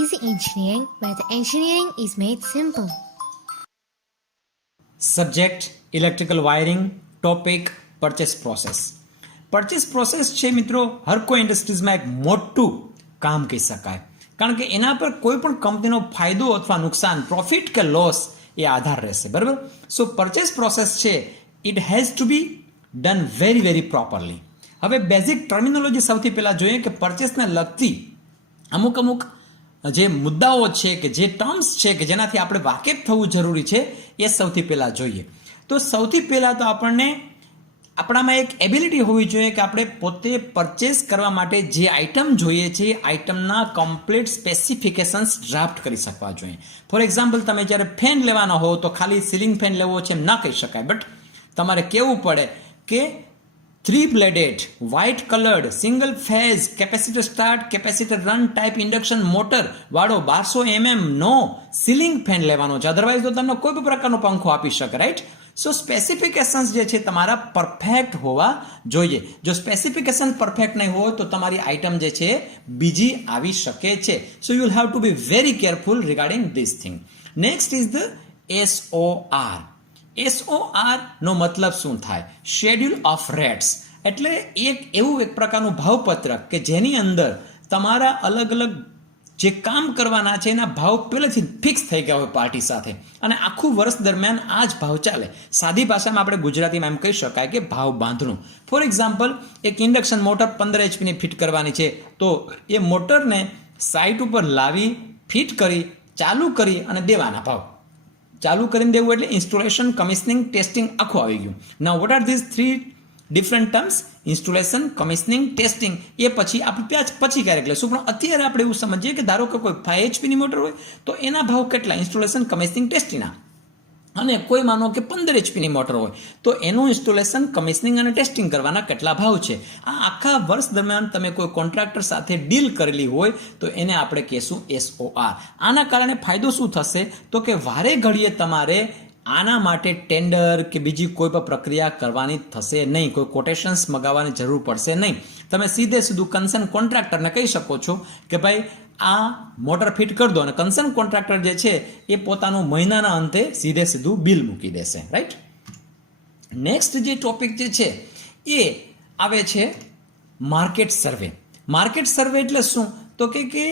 Easy Engineering, where the engineering is made simple. Subject electrical wiring, topic purchase process. Purchase process છે મિત્રો હર કોઈ ઇન્ડસ્ટ્રીઝમાં એક મોટું કામ કહી શકાય, કારણ કે એના પર કોઈ પણ કંપનીનો ફાયદો અથવા નુકસાન, પ્રોફિટ કે લોસ એ આધાર રહેશે, બરાબર. સો પરચેસ પ્રોસેસ છે it has to be done very very properly. હવે બેઝિક ટર્મિનોલોજી સૌથી પહેલાં જોઈએ કે પરચેસને લગતી અમુક જે મુદ્દાઓ છે કે જે ટર્મ્સ છે કે જેનાથી આપણે વાકેફ થવું જરૂરી છે એ સૌથી પહેલાં જોઈએ. તો સૌથી પહેલાં તો આપણને આપણામાં એક એબિલિટી હોવી જોઈએ કે આપણે પોતે પરચેસ કરવા માટે જે આઇટમ જોઈએ છે એ આઇટમના કમ્પ્લીટ સ્પેસિફિકેશન્સ ડ્રાફ્ટ કરી શકવા જોઈએ. ફોર એક્ઝામ્પલ, તમે જ્યારે ફેન લેવાના હો તો ખાલી સીલિંગ ફેન લેવો છે એમ ના કહી શકાય, બટ તમારે કહેવું પડે કે 3 bladed white coloured single phase capacitor start capacitor run type induction motor વાળો 1200 mm નો સીલિંગ ફેન લેવાનો છે. અધરવાઇઝ તો તમને કોઈ પણ પ્રકારનો પંખો આપી શકે, રાઈટ. સો સ્પેસિફિકેશન્સ જે છે તમારા પરફેક્ટ હોવા જોઈએ. જો સ્પેસિફિકેશન પરફેક્ટ નહીં હોય તો તમારી આઇટમ જે છે બીજી આવી શકે છે. So you will have to be very careful regarding this thing. Next is the SOR. SOR નો મતલબ શું થાય? Schedule of rates. એટલે એક પ્રકારનું ભાવપત્રક કે જેની અંદર તમારા અલગ અલગ જે કામ કરવાના છે એના ભાવ પહેલેથી ફિક્સ થઈ ગયા હોય પાર્ટી સાથે, અને આખું વર્ષ દરમિયાન આ જ ભાવ ચાલે. સાદી ભાષામાં આપણે ગુજરાતીમાં એમ કહી શકાય કે ભાવ બાંધણું. ફોર એક્ઝામ્પલ, એક ઇન્ડક્શન મોટર 15 HP ની ફિટ કરવાની છે, તો એ મોટરને સાઇટ ઉપર લાવી ફિટ કરી ચાલુ કરી અને દેવાના ભાવ. ચાલુ કરીને દેવું એટલે ઇન્સ્ટોલેશન, કમિશનિંગ, ટેસ્ટિંગ આખું આવી ગયું. Now what are this 3 different terms? Installation, commissioning, testing. એ પછી આપણે પછી ક્યારેક લઈશું, પણ અત્યારે આપણે એવું સમજીએ કે ધારો કે કોઈ 5 HP ની મોટર હોય તો એના ભાવ કેટલા? ઇન્સ્ટોલેશન, કમિશનિંગ, ટેસ્ટિંગના. અને કોઈ માનો કે 15 HP ની મોટર હોય તો એનું ઇન્સ્ટોલેશન, કમિશનિંગ અને ટેસ્ટિંગ કરવાના કેટલા ભાવ છે. આ આખા વર્ષ દરમિયાન તમે કોઈ કોન્ટ્રાક્ટર સાથે ડીલ કરેલી હોય તો એને આપણે કહેશું SOR. આના કારણે ફાયદો શું થશે તો કે વારે ઘડીએ તમારે આના માટે ટેન્ડર કે બીજી કોઈ પણ પ્રક્રિયા કરવાની થશે નહીં, કોઈ કોટેશન્સ મગાવવાની જરૂર પડશે નહીં. તમે સીધું કન્સર્ન કોન્ટ્રાક્ટરને કહી શકો છો કે ભાઈ આ મોટર ફિટ કરી દો, અને કન્સર્ન કોન્ટ્રાક્ટર જે છે એ પોતાનું મહિનાના અંતે સીધું બિલ મૂકી દેશે, રાઈટ. નેક્સ્ટ જે ટોપિક જે છે એ આવે છે માર્કેટ સર્વે. માર્કેટ સર્વે એટલે શું તો કે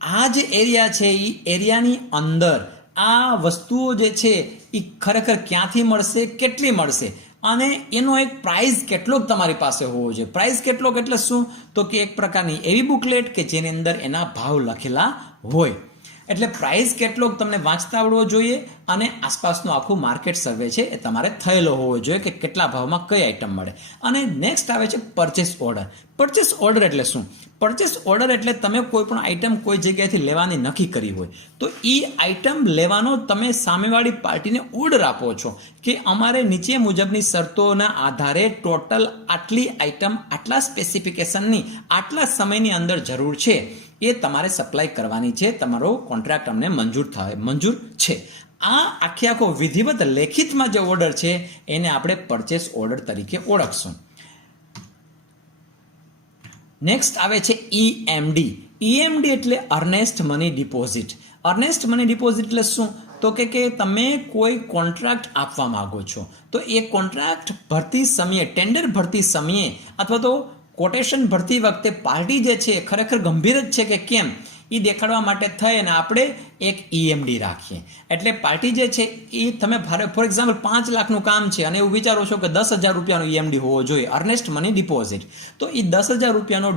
આ જે એરિયા છે એ એરિયાની અંદર આ વસ્તુઓ જે છે એ ખરેખર ક્યાંથી મળશે, કેટલી મળશે, અને એનો એક પ્રાઇસ કેટલોક તમારી પાસે હોવો જોઈએ. પ્રાઇસ કેટલોક એટલે શું તો કે એક પ્રકારની એવી બુકલેટ કે જેની અંદર એના ભાવ લખેલા હોય. એટલે પ્રાઇસ કેટલોક તમને વાંચતા આવડવો જોઈએ, અને આસપાસનું આખું માર્કેટ સર્વે છે એ તમારે થયેલો હોવો જોઈએ કે કેટલા ભાવમાં કઈ આઇટમ મળે. અને નેક્સ્ટ આવે છે પરચેસ ઓર્ડર. પરચેસ ઓર્ડર એટલે શું? પરચેસ ઓર્ડર એટલે તમે કોઈ પણ આઇટમ કોઈ જગ્યાએથી લેવાની નક્કી કરી હોય તો એ આઇટમ લેવાનો તમે સામેવાળી પાર્ટીને ઓર્ડર આપો છો કે અમારે નીચે મુજબની શરતોના આધારે ટોટલ આટલી આઇટમ આટલા સ્પેસિફિકેશનની આટલા સમયની અંદર જરૂર છે, એ તમારે સપ્લાય કરવાની છે, તમારો કોન્ટ્રાક્ટ અમને મંજૂર છે. આ આખો વિધિવત લેખિતમાં જે ઓર્ડર છે એને આપણે પરચેસ ઓર્ડર તરીકે ઓળખશું. નેક્સ્ટ આવે છે EMD. EMD એટલે earnest money deposit. Ernst money deposit એટલે શું તો કે તમે કોઈ કોન્ટ્રાક્ટ આપવા માંગો છો તો એ કોન્ટ્રાક્ટ ભરતી સમયે, ટેન્ડર ભરતી સમયે અથવા તો કોટેશન ભરતી વખતે પાર્ટી જે છે ખરેખર ગંભીર જ છે કે કેમ એ દેખાડવા માટે થઈ અને આપણે એક EMD રાખીએ. એટલે પાર્ટી જે છે એ તમે ફોર એક્ઝામ્પલ 5 લાખનું કામ છે અને એવું વિચારો છો કે 10,000 રૂપિયાનો EMD હોવો જોઈએ, અર્નેસ્ટ મની ડિપોઝિટ. તો એ 10,000 રૂપિયાનો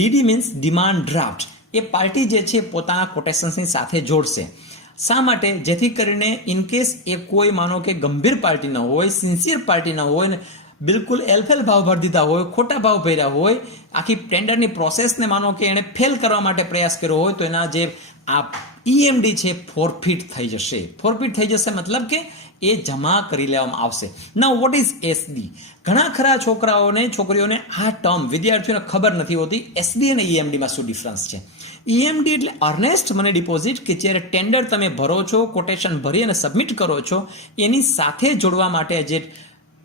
DD મીન્સ ડિમાન્ડ ડ્રાફ્ટ એ પાર્ટી જે છે પોતાના કોટેશન્સની સાથે જોડશે. શા માટે? જેથી કરીને ઇનકેસ એ કોઈ માનો કે ગંભીર પાર્ટી ન હોય, સિન્સિયર પાર્ટી ન હોય ને બિલકુલ એલફેલ ભાવ ભરી દીધા હોય, ખોટા ભાવ ભર્યા હોય, આખી ટેન્ડરની પ્રોસેસને માનો કે એણે ફેલ કરવા માટે પ્રયાસ કર્યો હોય તો એના જે આ EMD છે ફોરફિટ થઈ જશે. ફોરફિટ થઈ જશે મતલબ કે એ જમા કરી લેવામાં આવશે. નાઉ વોટ ઇઝ SD? ઘણા ખરા છોકરીઓને આ ટર્મ વિદ્યાર્થીઓને ખબર નથી હોતી SD અને EMDમાં શું ડિફરન્સ છે. EMD એટલે અર્નેસ્ટ મની ડિપોઝિટ કે જ્યારે ટેન્ડર તમે ભરો છો, કોટેશન ભરી અને સબમિટ કરો છો, એની સાથે જોડવા માટે જે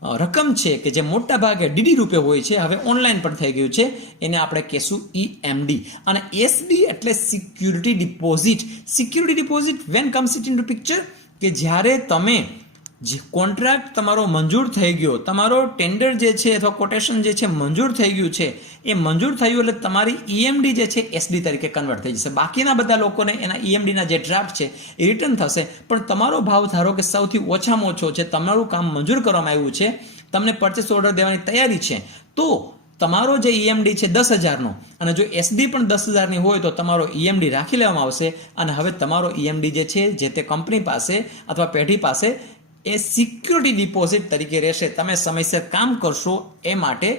રકમ છે કે જે મોટા ભાગે ડીડી રૂપે હોય છે, હવે ઓનલાઈન પણ થઈ ગયું છે, એને આપણે કહેશું EMD. અને SD એટલે security deposit. Security deposit when comes it into picture, કે જ્યારે તમે જે કોન્ટ્રાક્ટ તમારો મંજૂર થઈ ગયો, તમારો ટેન્ડર જે છે અથવા કોટેશન જે છે મંજૂર થઈ ગયું છે, એ મંજૂર થયું એટલે તમારી EMD જે છે SD તરીકે કન્વર્ટ થઈ જશે. બાકીના બધા લોકોને એના EMDના જે ડ્રાફ્ટ છે એ રિટર્ન થશે, પણ તમારો ભાવ ધારો કે સૌથી ઓછામાં ઓછો છે, તમારું કામ મંજૂર કરવામાં આવ્યું છે, તમને પરચેસ ઓર્ડર દેવાની તૈયારી છે, તો તમારો જે EMD છે 10,000નો, અને જો SD પણ 10,000ની હોય તો તમારો EMD રાખી લેવામાં આવશે, અને હવે તમારો EMD જે છે જે તે કંપની પાસે અથવા પેઢી પાસે એ સિક્યુરિટી ડિપોઝિટ તરીકે રહેશે. તમે સમયસર કામ કરશો એ માટે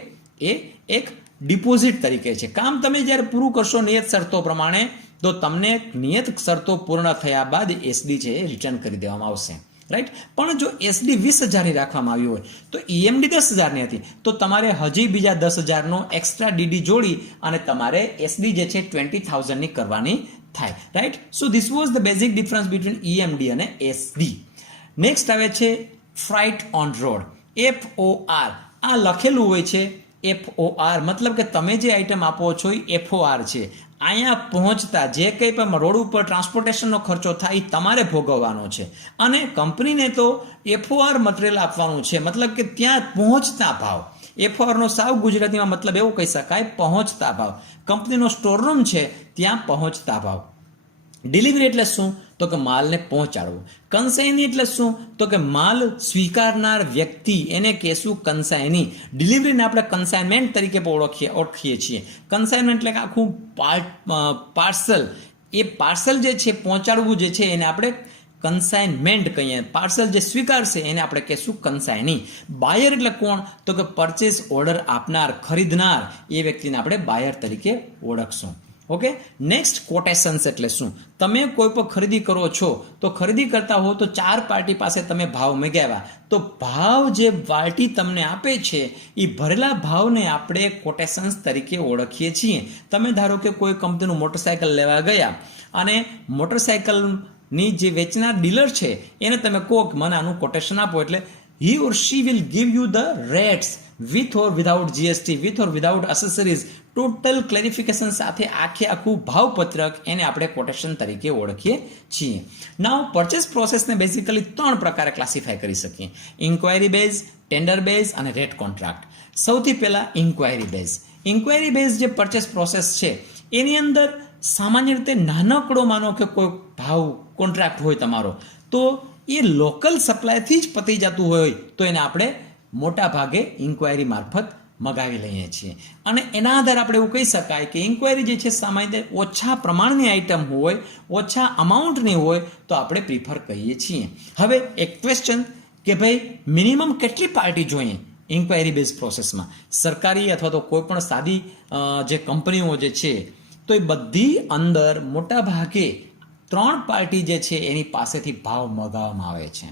એ એક ડિપોઝિટ તરીકે છે. કામ તમે જ્યારે પૂરું કરશો નિયત શરતો પ્રમાણે, તો તમને નિયત શરતો પૂર્ણ થયા બાદ SD છે એ રિટર્ન કરી દેવામાં આવશે, રાઈટ. પણ જો SD 20,000ની રાખવામાં આવી હોય તો EMD 10,000ની હતી, તો તમારે હજી બીજા 10,000નો એક્સ્ટ્રા DD જોડી અને તમારે SD જે છે 20,000ની કરવાની થાય, right. So this was the basic difference between EMD અને SD. નેક્સ્ટ આવે છે ફ્રાઇટ ઓન રોડ, FOR. આ લખેલું હોય છે FOR, મતલબ કે તમે જે આઈટમ આપો છો એ FOR છે. અહીંયા પહોંચતા જે કંઈ પણ રોડ ઉપર ટ્રાન્સપોર્ટેશનનો ખર્ચો થાય એ તમારે ભોગવવાનો છે, અને કંપનીને તો FOR મટીરિયલ આપવાનું છે, મતલબ કે ત્યાં પહોંચતા ભાવ. FORનો સાવ ગુજરાતીમાં મતલબ એવો કહી શકાય, પહોંચતા ભાવ. કંપનીનો સ્ટોરરૂમ છે ત્યાં પહોંચતા ભાવ. ડિલિવરી એટલે શું? તો કે માલને પહોંચાડવું. કન્સાઇની એટલે શું? તો કે માલ સ્વીકારનાર વ્યક્તિ, એને કહેશું કન્સાઇની. ડિલિવરીને આપણે કન્સાઇનમેન્ટ તરીકે પણ ઓળખીએ છીએ. કન્સાઇનમેન્ટ એટલે કે આખું પાર્સલ, એ પાર્સલ જે છે પહોંચાડવું જે છે એને આપણે કન્સાઇનમેન્ટ કહીએ. પાર્સલ જે સ્વીકારશે એને આપણે કહેશું કન્સાઇની. બાયર એટલે કોણ? તો કે પરચેસ ઓર્ડર આપનાર, ખરીદનાર, એ વ્યક્તિને આપણે બાયર તરીકે ઓળખશું. ઓકે. નેક્સ્ટ કોટેશન્સ એટલે શું? તમે કોઈ પણ ખરીદી કરો છો તો ખરીદી કરતા હો તો 4 પાર્ટી પાસે તમે ભાવ મંગાવ્યા, તો ભાવ જે પાર્ટી તમને આપે છે એ ભરેલા ભાવને આપણે કોટેશન્સ તરીકે ઓળખીએ છીએ. તમે ધારો કે કોઈ કંપનીનું મોટરસાયકલ લેવા ગયા અને મોટરસાયકલની જે વેચનાર ડીલર છે એને તમે કહો કે મને આનું કોટેશન આપો, એટલે he or she will give you the rates with or without GST, with or without accessories, total clarification સાથે આખું ભાવપત્રક, એને આપણે કોટેશન તરીકે ઓળખીએ છીએ. નાઉ પરચેસ પ્રોસેસને બેઝિકલી 3 પ્રકારે ક્લાસિફાય કરી શકીએ: ઇન્ક્વાયરી બેઝ, ટેન્ડર બેઝ અને રેટ કોન્ટ્રાક્ટ. સૌથી પહેલા ઇન્ક્વાયરી બેઝ. ઇન્ક્વાયરી બેઝ જે પરચેસ પ્રોસેસ છે એની અંદર સામાન્ય રીતે નાનકડો માનો કે કોઈ ભાવ કોન્ટ્રાક્ટ હોય તમારો, તો એ લોકલ સપ્લાયથી જ પતી જતું હોય તો એને આપણે મોટા ભાગે ઇન્ક્વાયરી મારફત મગાવી લઈએ છીએ. અને એના આધારે આપણે એવું કહી શકાય કે ઇન્ક્વાયરી જે છે સામાન્ય ઓછા પ્રમાણની આઈટમ હોય, ઓછા અમાઉન્ટની હોય તો આપણે પ્રિફર કરીએ છીએ. હવે એક ક્વેશ્ચન કે ભાઈ મિનિમમ કેટલી પાર્ટી જોઈએ ઇન્ક્વાયરી બેઝ પ્રોસેસમાં? સરકારી અથવા તો કોઈ પણ સાદી જે કંપનીઓ જે છે તો એ બધી અંદર મોટા ભાગે 3 પાર્ટી જે છે એની પાસેથી ભાવ મગાવવામાં આવે છે.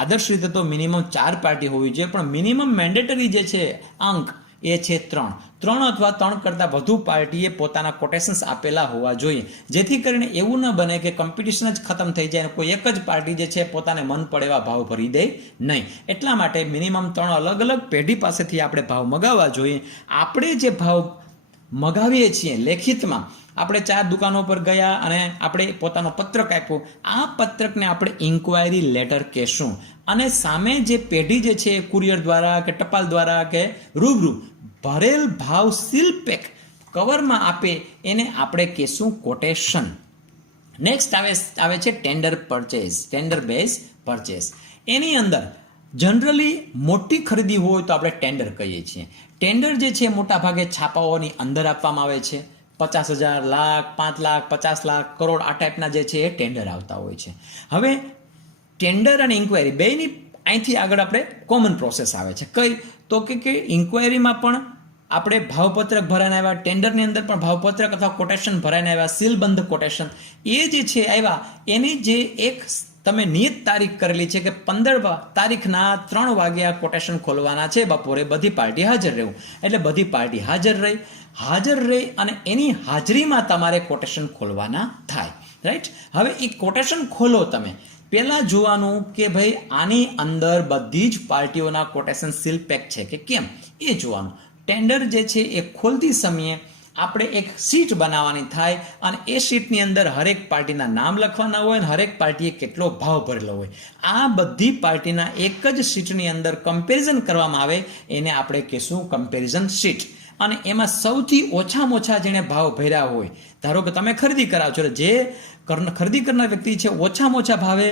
આદર્શ રીતે તો મિનિમમ 4 પાર્ટી હોવી જોઈએ, પણ મિનિમમ મેન્ડેટરી જે છે અંક એ છે 3 અથવા 3 કરતાં વધુ પાર્ટીએ પોતાના કોટેશન્સ આપેલા હોવા જોઈએ, જેથી કરીને એવું ન બને કે કોમ્પિટિશન જ ખતમ થઈ જાય અને કોઈ એક જ પાર્ટી જે છે પોતાને મન પડે એવા ભાવ ભરી દે નહીં. એટલા માટે મિનિમમ 3 અલગ અલગ પેઢી પાસેથી આપણે ભાવ મગાવવા જોઈએ. આપણે જે ભાવ મગાવીએ છીએ લેખિતમાં, આપણે 4 દુકાનો પર ગયા અને આપણે પોતાનો પત્રક આપ્યો, આ પત્રકને આપણે ઇન્ક્વાયરી લેટર કહેશું. અને સામે જે પેઢી જે છે કુરિયર દ્વારા કે ટપાલ દ્વારા કે રૂબરૂ ભરેલ ભાવ સીલ પેક કવરમાં આપે એને આપણે કહેશું કોટેશન. નેક્સ્ટ આવે છે tender purchase, tender base purchase. એની અંદર જનરલી મોટી ખરીદી હોય તો આપણે ટેન્ડર કહીએ છીએ. ટેન્ડર જે છે મોટા ભાગે છાપાઓની અંદર આપવામાં આવે છે. 50,000, લાખ, 5 લાખ, 50 લાખ, કરોડ, આ ટાઈપના જે છે એ ટેન્ડર આવતા હોય છે. હવે ટેન્ડર અને ઇન્ક્વાયરી બેયની અહીંથી આગળ આપણે કોમન પ્રોસેસ આવે છે. કઈ? તો કે ઇન્ક્વાયરીમાં પણ આપણે ભાવપત્રક ભરાઈને આવ્યા, ટેન્ડરની અંદર પણ ભાવપત્રક અથવા કોટેશન ભરાઈને આવ્યા, સીલબંધ કોટેશન એ જે છે આવ્યા, એની જે એક તમે નિયત તારીખ કરેલી છે કે 15 તારીખના 3 વાગ્યા કોટેશન ખોલવાના છે બપોરે, બધી પાર્ટી હાજર રહેવું. એટલે બધી પાર્ટી હાજર રહી અને એની હાજરીમાં તમારે કોટેશન ખોલવાના થાય, રાઈટ. હવે એ કોટેશન ખોલો તમે પહેલા જોવાનું કે ભાઈ આની અંદર બધી જ પાર્ટીઓના કોટેશન સીલ પેક છે કે કેમ, એ જોવાનું. ટેન્ડર જે છે એ ખોલતી સમયે આપણે એક શીટ બનાવવાની થાય અને એ શીટની અંદર હરેક પાર્ટીના નામ લખવાના હોય અને હરેક પાર્ટીએ કેટલો ભાવ ભરેલો હોય. આ બધી પાર્ટીના એક જ શીટની અંદર કમ્પેરિઝન કરવામાં આવે એને આપણે કહીશું કમ્પેરિઝન શીટ. અને એમાં સૌથી ઓછામાં ઓછા જેણે ભાવ ભર્યા હોય, ધારો કે તમે ખરીદી કરાવો છો, જે ખરીદી કરનાર વ્યક્તિ છે ઓછામાં ઓછા ભાવે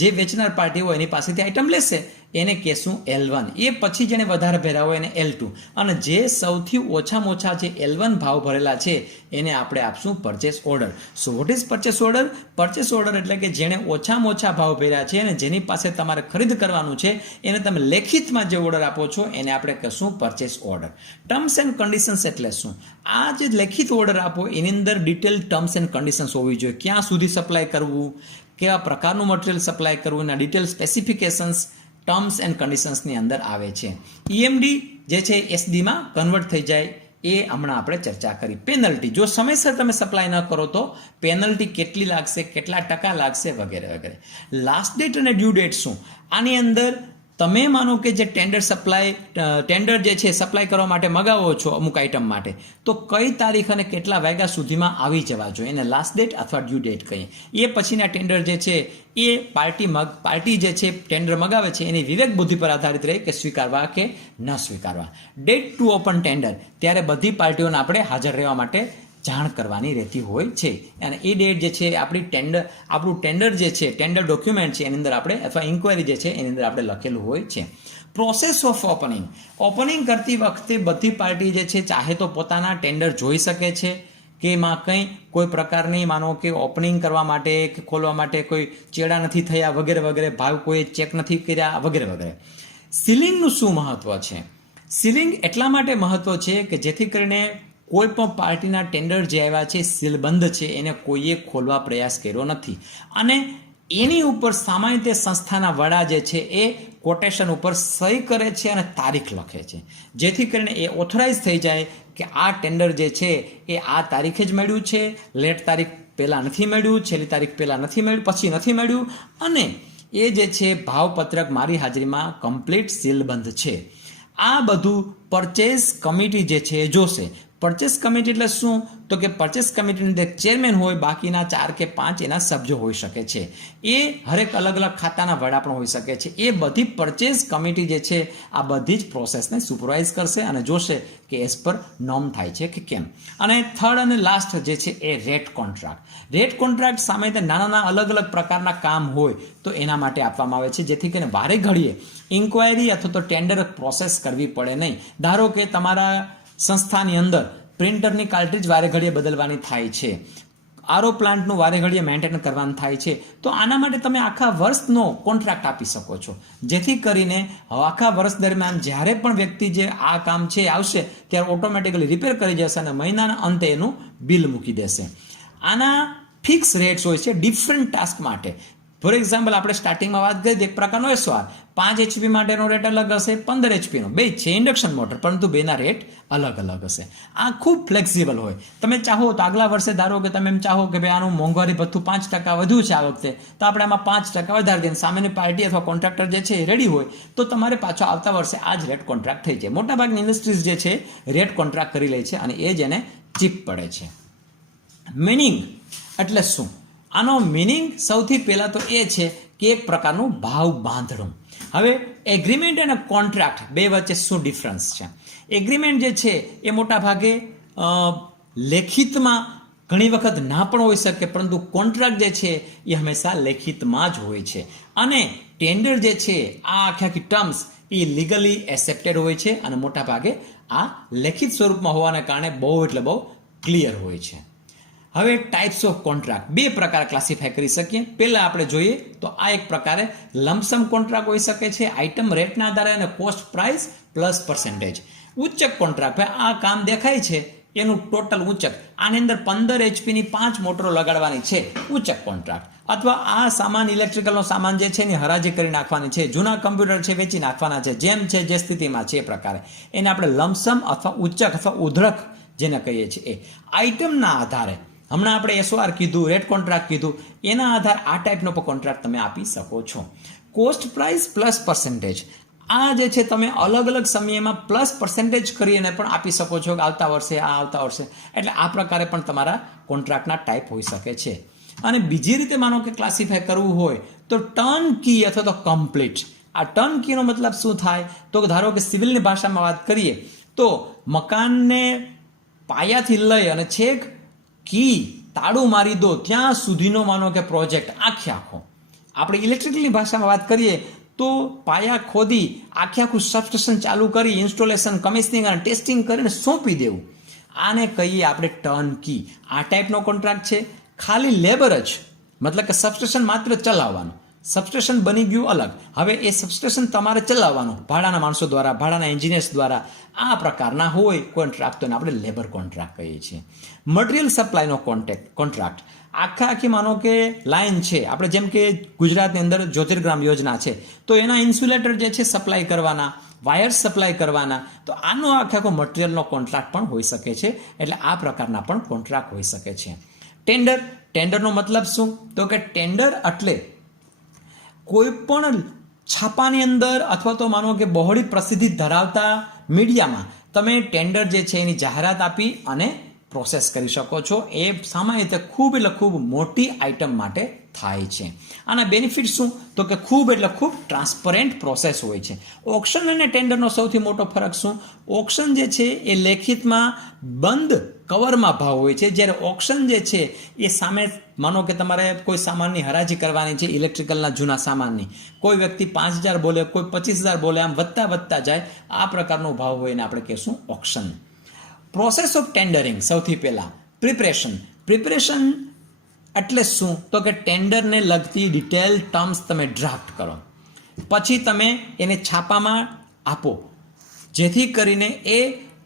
જે વેચનાર પાર્ટી હોય એની પાસેથી આઈટમ લેશે એને કહેશું L1. એ પછી જેને વધારે ભર્યા હોય એને L2. અને જે સૌથી ઓછામાં ઓછા જે L1 ભાવ ભરેલા છે એને આપણે આપશું purchase order. So what is purchase order? Purchase order એટલે કે જેણે ઓછામાં ઓછા ભાવ ભર્યા છે અને જેની પાસે તમારે ખરીદ કરવાનું છે એને તમે લેખિતમાં જે ઓર્ડર આપો છો એને આપણે કહીશું purchase order. Terms and conditions એટલે શું? આ જે લેખિત ઓર્ડર આપો એની અંદર ડિટેલ ટર્મ્સ એન્ડ કન્ડિશન્સ હોવી જોઈએ. ક્યાં સુધી સપ્લાય કરવું, કેવા પ્રકારનું મટીરિયલ સપ્લાય કરવું, એના ડિટેલ સ્પેસિફિકેશન્સ ટર્મ્સ એન્ડ કન્ડિશન્સની અંદર આવે છે. EMD જે છે SD માં કન્વર્ટ થઈ જાય એ હમણાં આપણે ચર્ચા કરી. પેનલ્ટી, જો સમયસર તમે સપ્લાય ન કરો તો પેનલ્ટી કેટલી લાગશે, કેટલા ટકા લાગશે વગેરે વગેરે. લાસ્ટ ડેટ અને ડ્યુ ડેટ શું? આની અંદર તમે માનો કે જે ટેન્ડર જે છે સપ્લાય કરવા માટે મગાવો છો અમુક આઈટમ માટે, તો કઈ તારીખ અને કેટલા વાગ્યા સુધીમાં આવી જવા જોઈએ એને લાસ્ટ ડેટ અથવા ડ્યુ ડેટ કહીએ. એ પછીના ટેન્ડર જે છે એ પાર્ટી જે છે ટેન્ડર મગાવે છે એની વિવેક બુદ્ધિ પર આધારિત રહે કે સ્વીકારવા કે ન સ્વીકારવા. ડેટ ટુ ઓપન ટેન્ડર, ત્યારે બધી પાર્ટીઓને આપણે હાજર રહેવા માટે જાણ કરવાની રહેતી હોય છે. અને એ ડેટ જે છે આપણું ટેન્ડર જે છે ટેન્ડર ડોક્યુમેન્ટ છે એની અંદર આપણે અથવા ઇન્ક્વાયરી જે છે એની અંદર આપણે લખેલું હોય છે. પ્રોસેસ ઓફ ઓપનિંગ કરતી વખતે બધી પાર્ટી જે છે ચાહે તો પોતાના ટેન્ડર જોઈ શકે છે કે એમાં કંઈ કોઈ પ્રકારની માનો કે ઓપનિંગ કરવા માટે કે ખોલવા માટે કોઈ ચેડા નથી થયા વગેરે વગેરે, ભાવ કોઈ ચેક નથી કર્યા વગેરે વગેરે. સીલિંગનું શું મહત્વ છે? સીલિંગ એટલા માટે મહત્વ છે કે જેથી કરીને કોઈ પણ પાર્ટીના ટેન્ડર જે આવ્યા છે સીલબંધ છે એને કોઈએ ખોલવા પ્રયાસ કર્યો નથી. અને એની ઉપર સામાન્ય રીતે સંસ્થાના વડા જે છે એ કોટેશન ઉપર સહી કરે છે અને તારીખ લખે છે, જેથી કરીને એ ઓથોરાઇઝ થઈ જાય કે આ ટેન્ડર જે છે એ આ તારીખે જ મળ્યું છે, લેટ તારીખ પહેલાં નથી મળ્યું, છેલ્લી તારીખ પહેલાં નથી મળ્યું, પછી નથી મળ્યું, અને એ જે છે ભાવપત્રક મારી હાજરીમાં કમ્પ્લીટ સીલબંધ છે. આ બધું પરચેસ કમિટી જે છે એ જોશે. પરચેસ કમિટી એટલે શું? તો કે પરચેસ કમિટીની અંદર ચેરમેન હોય, બાકીના 4 કે 5 એના સભ્યો હોઈ શકે છે. એ હરેક અલગ અલગ ખાતાના વડા પણ હોઈ શકે છે. એ બધી પરચેસ કમિટી જે છે આ બધી જ પ્રોસેસને સુપરવાઇઝ કરશે અને જોશે કે એઝ પર નોર્મ થાય છે કે કેમ. અને થર્ડ અને લાસ્ટ જે છે એ રેટ કોન્ટ્રાક્ટ. રેટ કોન્ટ્રાક્ટ સામે નાના અલગ અલગ પ્રકારના કામ હોય તો એના માટે આપવામાં આવે છે, જેથી કરીને વારે ઘડીએ ઇન્ક્વાયરી અથવા તો ટેન્ડર પ્રોસેસ કરવી પડે નહીં. ધારો કે તમારા સંસ્થાની અંદર પ્રિન્ટરની કાર્ટ્રીજ વારે ઘડીએ બદલવાની થાય છે, આરો પ્લાન્ટનું વારે ઘડીએ મેન્ટેન કરવાનું થાય છે, તો આના માટે તમે આખા વર્ષનો કોન્ટ્રાક્ટ આપી શકો છો, જેથી કરીને આખા વર્ષ દરમિયાન જ્યારે પણ વ્યક્તિ જે આ કામ છે આવશે ત્યારે ઓટોમેટિકલી રિપેર કરી જશે અને મહિનાના અંતે એનું બિલ મૂકી દેશે. આના ફિક્સ રેટ્સ હોય છે ડિફરન્ટ ટાસ્ક માટે. ફોર એક્ઝામ્પલ આપણે સ્ટાર્ટિંગમાં વાત કરી એક પ્રકારનો SOR 5 HP માટેનો રેટ અલગ હશે, 15 HP નો, બે છે ઇન્ડક્શન મોટર, પરંતુ બેના રેટ અલગ અલગ હશે. આ ખૂબ ફ્લેક્સિબલ હોય. તમે ચાહો તો આગલા વર્ષે ધારો કે તમે એમ ચાહો કે ભાઈ આનું મોંઘવારી ભથ્થું 5% વધ્યું છે આ વખતે, તો આપણે આમાં 5% વધારી દઈએ. સામેની પાર્ટી અથવા કોન્ટ્રાક્ટર જે છે એ રેડી હોય તો તમારે પાછો આવતા વર્ષે આ જ રેટ કોન્ટ્રાક્ટ થઈ જાય. મોટાભાગની ઇન્ડસ્ટ્રીઝ જે છે રેટ કોન્ટ્રાક્ટ કરી લે છે અને એ જ એને ચીપ પડે છે. મિનિંગ એટલે શું? આનો મિનિંગ સૌથી પહેલા તો એ છે કે એક પ્રકારનું ભાવ બાંધણું. હવે એગ્રીમેન્ટ અને કોન્ટ્રાક્ટ બે વચ્ચે શું ડિફરન્સ છે? એગ્રીમેન્ટ જે છે એ મોટા ભાગે લેખિતમાં ઘણી વખત ના પણ હોઈ શકે, પરંતુ કોન્ટ્રાક્ટ જે છે એ હંમેશા લેખિતમાં જ હોય છે. અને ટેન્ડર જે છે આ આખી ટર્મ્સ એ લીગલી એક્સેપ્ટેડ હોય છે અને મોટા ભાગે આ લેખિત સ્વરૂપમાં હોવાને કારણે બહુ એટલે બહુ ક્લિયર હોય છે. હવે ટાઈપ્સ ઓફ કોન્ટ્રાક્ટ બે પ્રકાર ક્લાસિફાય કરી શકીએ. પહેલા આપણે જોઈએ તો આ એક પ્રકારે લમસમ કોન્ટ્રાક્ટ હોઈ શકે છે, આઇટમ રેટના આધારે અને કોસ્ટ પ્રાઇસ પ્લસ પર્સન્ટેજ. ઉચ્ચક કોન્ટ્રાક્ટ, ભાઈ આ કામ દેખાય છે એનું ટોટલ ઉચ્ચક, આની અંદર 15 HP ની 5 મોટરો લગાડવાની છે, ઉચ્ચક કોન્ટ્રાક્ટ. અથવા આ સામાન ઇલેક્ટ્રિકલનો સામાન જે છે એની હરાજી કરી નાખવાની છે, જૂના કમ્પ્યુટર છે વેચી નાખવાના છે, જેમ છે જે સ્થિતિમાં છે એ પ્રકારે એને આપણે લમસમ અથવા ઉચ્ચક અથવા ઉધડક જેને કહીએ છીએ. એ આઇટમના આધારે હમણાં આપણે એસઓઆર કીધું, રેટ કોન્ટ્રાક્ટ કીધું, એના આધાર આ ટાઈપનો પણ કોન્ટ્રાક્ટ તમે આપી શકો છો. કોસ્ટ પ્રાઇસ પ્લસ પર્સન્ટેજ, આ જે છે તમે અલગ અલગ સમયમાં પ્લસ પર્સન્ટેજ કરીને પણ આપી શકો છો કે આવતા વર્ષે. એટલે આ પ્રકારે પણ તમારા કોન્ટ્રાક્ટના ટાઈપ હોઈ શકે છે. અને બીજી રીતે માનો કે ક્લાસિફાય કરવું હોય તો ટર્ન કી અથવા તો કમ્પ્લીટ. આ ટર્ન કીનો મતલબ શું થાય તો ધારો કે સિવિલની ભાષામાં વાત કરીએ તો મકાનને પાયાથી લઈ અને છેક કી તાળું મારી દો ત્યાં સુધીનો માનો કે પ્રોજેક્ટ આખો. આપણે ઇલેક્ટ્રિકલની ભાષામાં વાત કરીએ તો પાયા ખોદી આખું સબસ્ટેશન ચાલુ કરી ઇન્સ્ટોલેશન, કમિશનિંગ અને ટેસ્ટિંગ કરીને સોંપી દેવું, આને કહીએ આપણે ટર્ન કી. આ ટાઈપનો કોન્ટ્રાક્ટ છે. ખાલી લેબર જ, મતલબ કે સબસ્ટેશન માત્ર ચલાવવાનું. સબસ્ટેશન બની ગયું અલગ, હવે એ સબસ્ટેશન તમારે ચલાવવાનું ભાડાના માણસો દ્વારા, ભાડાના એન્જિનિયર્સ દ્વારા. આ પ્રકારના હોય કોન્ટ્રાક્ટ, તો આપણે લેબર કોન્ટ્રાક્ટ કહીએ છીએ. મટીરિયલ સપ્લાયનો કોન્ટ્રાક્ટ, આખી માનો કે લાઈન છે આપણે, જેમ કે ગુજરાતની અંદર જ્યોતિર્ગ્રામ યોજના છે તો એના ઇન્સ્યુલેટર જે છે સપ્લાય કરવાના, વાયર્સ સપ્લાય કરવાના, તો આનો આખો મટીરિયલનો કોન્ટ્રાક્ટ પણ હોઈ શકે છે. એટલે આ પ્રકારના પણ કોન્ટ્રાક્ટ હોઈ શકે છે. ટેન્ડરનો મતલબ શું તો કે ટેન્ડર એટલે કોઈ પણ છાપાની અંદર અથવા તો માનો કે બહોળી પ્રસિદ્ધિ ધરાવતા મીડિયામાં તમે ટેન્ડર જે છે એની જાહેરાત આપી અને પ્રોસેસ કરી શકો છો. એ સામાન્ય રીતે ખૂબ એટલે ખૂબ મોટી આઇટમ માટે થાય છે. આના બેનિફિટ શું તો કે ખૂબ એટલે ખૂબ ટ્રાન્સપરન્ટ પ્રોસેસ હોય છે. ઓક્શન અને ટેન્ડરનો સૌથી મોટો ફરક શું? ઓક્શન જે છે એ લેખિતમાં બંધ કવરમાં ભાવ હોય છે, જ્યારે ઓક્શન જે છે એ સામે માનો કે તમારે કોઈ સામાનની હરાજી કરવાની છે, ઇલેક્ટ્રિકલના જૂના સામાનની, કોઈ વ્યક્તિ 5,000 બોલે, કોઈ 25,000 બોલે, આમ વધતા જાય, આ પ્રકારનો ભાવ હોય એને આપણે કહેશું ઓક્શન. પ્રોસેસ ઓફ ટેન્ડરિંગ, સૌથી પહેલા પ્રિપરેશન એટલે શું તો કે ટેન્ડરને લગતી ડિટેલ ટર્મ્સ તમે ડ્રાફ્ટ કરો, પછી તમે એને છાપામાં આપો, જેથી કરીને એ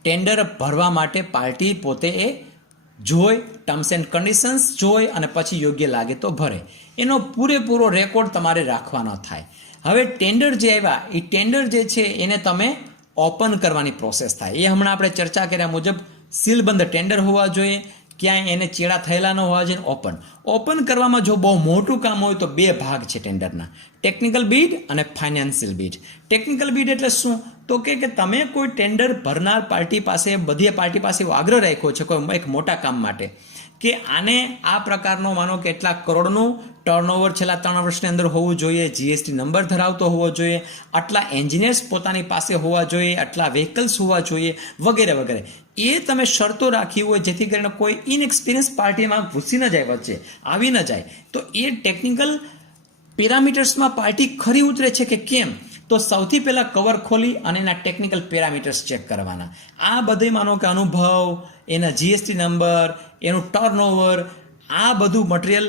ટેન્ડર ભરવા માટે પાર્ટી પોતે એ જોઈ, ટર્મ્સ એન્ડ કન્ડિશન્સ જોઈ અને પછી યોગ્ય લાગે તો ભરે. એનો પૂરેપૂરો રેકોર્ડ તમારે રાખવાનો થાય. હવે ટેન્ડર જે આવ્યા એ ટેન્ડર જે છે એને તમે ઓપન કરવાની પ્રોસેસ થાય. એ હમણાં આપણે ચર્ચા કર્યા મુજબ સીલબંધ ટેન્ડર હોવા જોઈએ, ક્યાંય એને ચેડા થયેલા ન હોવા જોઈએ. ઓપન કરવામાં જો બહુ મોટું કામ હોય તો 2 ભાગ છે ટેન્ડરના, ટેકનિકલ બીડ અને ફાઇનાન્શિયલ બીડ. ટેકનિકલ બીડ એટલે શું તો કે તમે કોઈ ટેન્ડર ભરનાર પાર્ટી પાસે, બધી પાર્ટી પાસે એવો આગ્રહ રાખ્યો છે કોઈ એક મોટા કામ માટે કે આને આ પ્રકારનો માનો કે એટલા કરોડનું ટર્નઓવર છેલ્લા 3 વર્ષની અંદર હોવું જોઈએ, જીએસટી નંબર ધરાવતો હોવો જોઈએ, આટલા એન્જિનિયર્સ પોતાની પાસે હોવા જોઈએ, આટલા વ્હીકલ્સ હોવા જોઈએ, વગેરે વગેરે. એ તમે શરતો રાખી હોય જેથી કરીને કોઈ ઇનએક્સપિરિયન્સ પાર્ટીમાં ઘૂસી ન જાય, વચ્ચે આવી ન જાય. તો એ ટેકનિકલ પેરામીટર્સમાં પાર્ટી ખરી ઉતરે છે કે કેમ, તો સૌથી પહેલાં કવર ખોલી અને એના ટેકનિકલ પેરામીટર્સ ચેક કરવાના. આ બધે માનો કે અનુભવ, એના જીએસટી નંબર, એનું ટર્નઓવર, આ બધું મટીરિયલ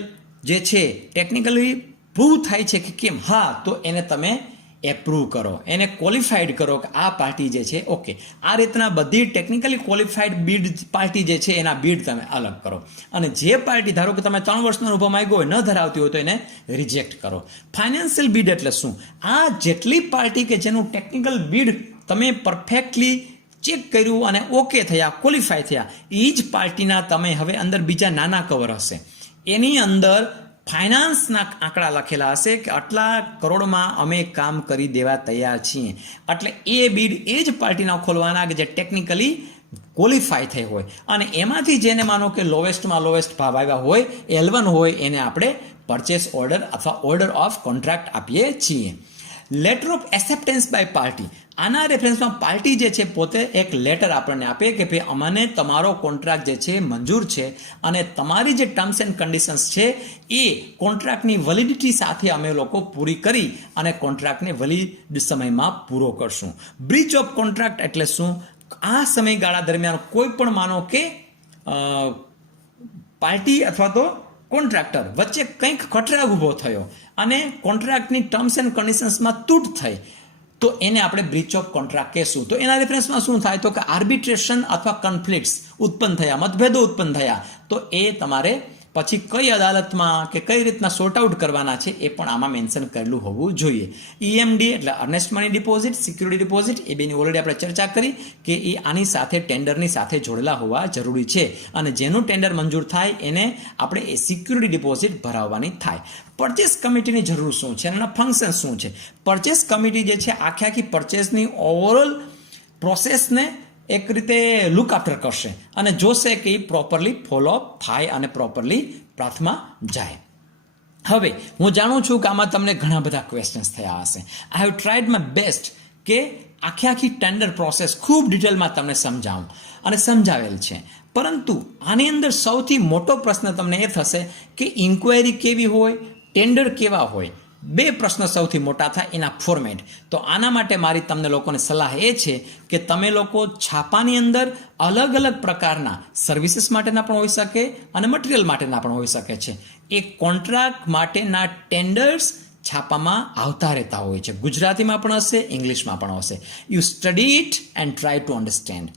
જે છે ટેકનિકલી પ્રૂવ થાય છે કે કેમ, હા તો એને તમે એપ્રૂવ કરો, એને ક્વોલિફાઈડ કરો કે આ પાર્ટી જે છે ઓકે. આ રીતના બધી ટેકનિકલી ક્વોલિફાઈડ બીડ પાર્ટી જે છે એના બીડ તમે અલગ કરો. અને જે પાર્ટી ધારો કે તમે 3 વર્ષનો અનુભવ માંગ્યો હોય, ન ધરાવતી હોય તો એને રિજેક્ટ કરો. ફાઇનાન્શિયલ બીડ એટલે શું? આ જેટલી પાર્ટી કે જેનું ટેકનિકલ બીડ તમે પરફેક્ટલી ચેક કર્યું અને ઓકે થયા, ક્વોલિફાય થયા, એ જ પાર્ટીના તમે હવે અંદર બીજા નાના કવર હશે, એની અંદર ફાઇનાન્સના આંકડા લખેલા હશે કે આટલા કરોડમાં અમે કામ કરી દેવા તૈયાર છીએ. એટલે એ બીડ એ જ પાર્ટીના ખોલવાના કે જે ટેકનિકલી ક્વોલિફાય થઈ હોય, અને એમાંથી જેને માનો કે લોવેસ્ટમાં લોવેસ્ટ ભાવ આવ્યા હોય, L1 હોય, એને આપણે પરચેસ ઓર્ડર અથવા ઓર્ડર ઓફ કોન્ટ્રાક્ટ આપીએ છીએ. Letter of acceptance by party, આના રેફરન્સમાં પાર્ટી જે છે પોતે એક લેટર આપણને આપે કે ભાઈ અમને તમારો કોન્ટ્રાક્ટ જે છે મંજૂર છે અને તમારી જે ટર્મ્સ એન્ડ કન્ડિશન્સ છે એ કોન્ટ્રાક્ટની વેલિડિટી સાથે અમે લોકો પૂરી કરી અને કોન્ટ્રાક્ટને વેલિડ સમયમાં પૂરો કરશું. બ્રીચ ઓફ કોન્ટ્રાક્ટ એટલે શું? આ સમયગાળા દરમિયાન કોઈ પણ માનો કે પાર્ટી અથવા તો કોન્ટ્રાક્ટર વચ્ચે કંઈક ખટરાગ ઊભો થયો અને કોન્ટ્રાક્ટની ટર્મ્સ એન્ડ કન્ડિશન્સમાં તૂટ થઈ, તો એને આપણે બ્રીચ ઓફ કોન્ટ્રાક્ટ કહેશું. તો એના રેફરન્સમાં શું થાય તો કે આર્બિટ્રેશન અથવા કન્ફ્લિક્ટ્સ ઉત્પન્ન થયા, મતભેદો ઉત્પન્ન થયા, તો એ તમારે પછી કઈ અદાલતમાં કે કઈ રીતના સોર્ટ આઉટ કરવાના છે એ પણ આમાં મેન્શન કરેલું હોવું જોઈએ. EMD એટલે earnest money deposit, security deposit, એ બેની ઓલરેડી આપણે ચર્ચા કરી કે એ આની સાથે ટેન્ડરની સાથે જોડેલા હોવા જરૂરી છે, અને જેનું ટેન્ડર મંજૂર થાય એને આપણે એ સિક્યુરિટી ડિપોઝિટ ભરાવવાની થાય. પરચેસ કમિટીની જરૂર શું છે, એના ફંક્શન શું છે? પરચેસ કમિટી જે છે આખી પરચેસની ઓવરઓલ પ્રોસેસને એક રીતે લુક આફ્ટર કરશે અને જોશે કે એ પ્રોપરલી ફોલોઅપ થાય અને પ્રોપરલી પાથમાં જાય. હવે હું જાણું છું કે આમાં તમને ઘણા બધા ક્વેશ્ચન્સ થયા હશે. I have tried my best કે આખી ટેન્ડર પ્રોસેસ ખૂબ ડિટેલમાં તમને સમજાવું અને સમજાવેલ છે, પરંતુ આની અંદર સૌથી મોટો પ્રશ્ન તમને એ થશે કે ઇન્ક્વાયરી કેવી હોય, ટેન્ડર કેવા હોય. બે પ્રશ્ન સૌથી મોટા થાય એના ફોર્મેટ. તો આના માટે મારી તમને લોકોને સલાહ એ છે કે તમે લોકો છાપાની અંદર અલગ અલગ પ્રકારના સર્વિસીસ માટેના પણ હોઈ શકે અને મટીરિયલ માટેના પણ હોઈ શકે છે. એ કોન્ટ્રાક્ટ માટેના ટેન્ડર્સ છાપામાં આવતા રહેતા હોય છે. ગુજરાતીમાં પણ હશે, ઇંગ્લિશમાં પણ હશે. You study it and try to understand.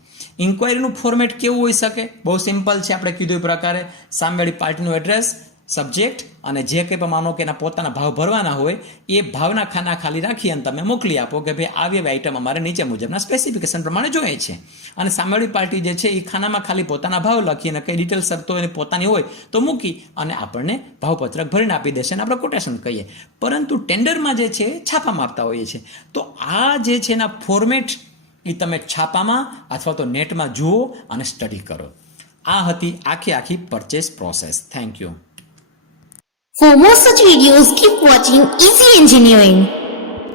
ઇન્ક્વાયરીનું ફોર્મેટ કેવું હોઈ શકે? બહુ સિમ્પલ છે. આપણે કીધું એ પ્રકારે સામેવાળી પાર્ટીનું એડ્રેસ, સબ્જેક્ટ અને જે કંઈ પણ માનો કે એના પોતાના ભાવ ભરવાના હોય એ ભાવના ખાના ખાલી રાખી અને તમે મોકલી આપો કે ભાઈ આવી આઈટમ અમારે નીચે મુજબના સ્પેસિફિકેશન પ્રમાણે જોઈએ છે. અને સામેવાળી પાર્ટી જે છે એ ખાનામાં ખાલી પોતાના ભાવ લખીને કઈ ડિટેલ શરતો એની પોતાની હોય તો મૂકી અને આપણને ભાવપત્રક ભરીને આપી દેશે અને આપણે કોટેશન કહીએ. પરંતુ ટેન્ડરમાં જે છે છાપામાં આપતા હોઈએ છીએ. તો આ જે છે એના ફોર્મેટ એ તમે છાપામાં અથવા તો નેટમાં જુઓ અને સ્ટડી કરો. આ હતી આખી purchase process. Thank you. For more such videos, keep watching Easy Engineering.